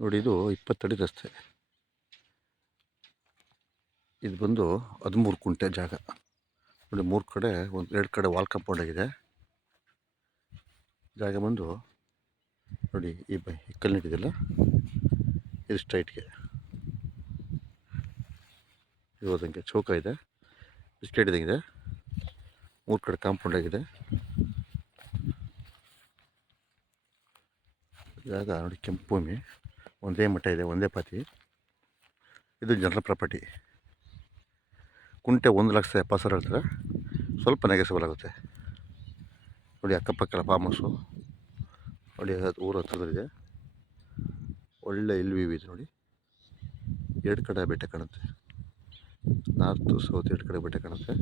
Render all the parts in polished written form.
ನೋಡಿ, ಇದು 20 ಅಡಿ ರಸ್ತೆ. ಇದು ಬಂದು 13 ಕುಂಟೆ ಜಾಗ. ನೋಡಿ, 3 ಕಡೆ 2 ಕಡೆ ವಾಲ್ ಕಾಂಪೌಂಡ್ ಆಗಿದೆ. ಜಾಗ ಬಂದು ನೋಡಿ, ಈ ಕಲ್ಲು ನಿಂತಿದೆಯಲ್ಲ, ಇದು ಸ್ಟ್ರೈಟ್ಗೆ ಇದು ಹೋದಂಗೆ ಚೌಕ ಇದೆ, ಬಿಸ್ಕೆಟ್ ಇದಂಗಿದೆ. 3 ಕಡೆ ಕಾಂಪೌಂಡ್ ಆಗಿದೆ. ಜಾಗ ನೋಡಿ, ಕೆಂಪು ಭೂಮಿ, ಒಂದೇ ಮಠ ಇದೆ, ಒಂದೇ ಪಾತಿ. ಇದು ಜನರಲ್ ಪ್ರಾಪರ್ಟಿ. ಕುಂಟೆ 1,70,000 ಹೇಳ್ತಾರೆ, ಸ್ವಲ್ಪ ನೆಗೆಸಬಲ್ ಆಗುತ್ತೆ. ನೋಡಿ, ಅಕ್ಕಪಕ್ಕ ಫಾರ್ಮ್ ಹೌಸು ನೋಡಿ, ಅದು ಊರ ಹತ್ರದಲ್ಲಿದೆ. ಒಳ್ಳೆ ವ್ಯೂ ಇದೆ ನೋಡಿ. 2 ಕಡೆ ಬೆಟ್ಟ ಕಾಣುತ್ತೆ, ನಾರ್ತ್ ಸೌತ್ 2 ಕಡೆ ಬೆಟ್ಟ ಕಾಣುತ್ತೆ.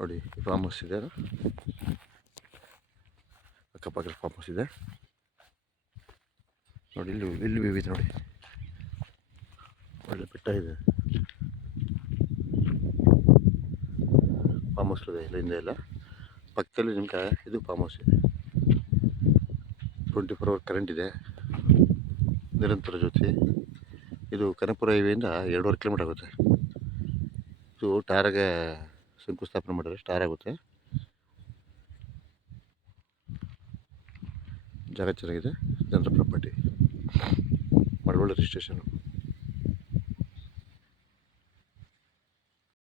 ನೋಡಿ, ಫಾರ್ಮ್ ಹೌಸ್ ಇದೆ, ಅಕ್ಕಪಕ್ಕ ಫಾರ್ಮ್ ಹೌಸ್ ಇದೆ ನೋಡಿ. ಇಲ್ಲಿ ವ್ಯೂ ಇದೆ ನೋಡಿ, ಒಳ್ಳೆ ಬೆಟ್ಟ ಇದೆ. ಫಾರ್ಮ್ ಹೌಸ್ ಇದೆ, ಇಲ್ಲಿಂದ ಎಲ್ಲ ಪಕ್ಕದಲ್ಲಿ ನಿಮ್ಗೆ ಇದು ಫಾರ್ಮ್ ಹೌಸ್ ಇದೆ. 24 ಅವರ್ ಕರೆಂಟ್ ಇದೆ, ನಿರಂತರ ಜ್ಯೋತಿ. ಇದು ಕನಕಪುರ ಹೈವೇಯಿಂದ 2.5 ಕಿಲೋಮೀಟರ್ ಆಗುತ್ತೆ. ಇದು ಟಾರಾಗೆ ಶಂಕುಸ್ಥಾಪನೆ ಮಾಡಿದ್ರೆ ಸ್ಟಾರ್ ಆಗುತ್ತೆ. ಜಾಗ ಚೆನ್ನಾಗಿದೆ, ಜನರಲ್ ಪ್ರಾಪರ್ಟಿ, ಮಳವಳ್ಳಿ ರಿಜಿಸ್ಟ್ರೇಷನ್.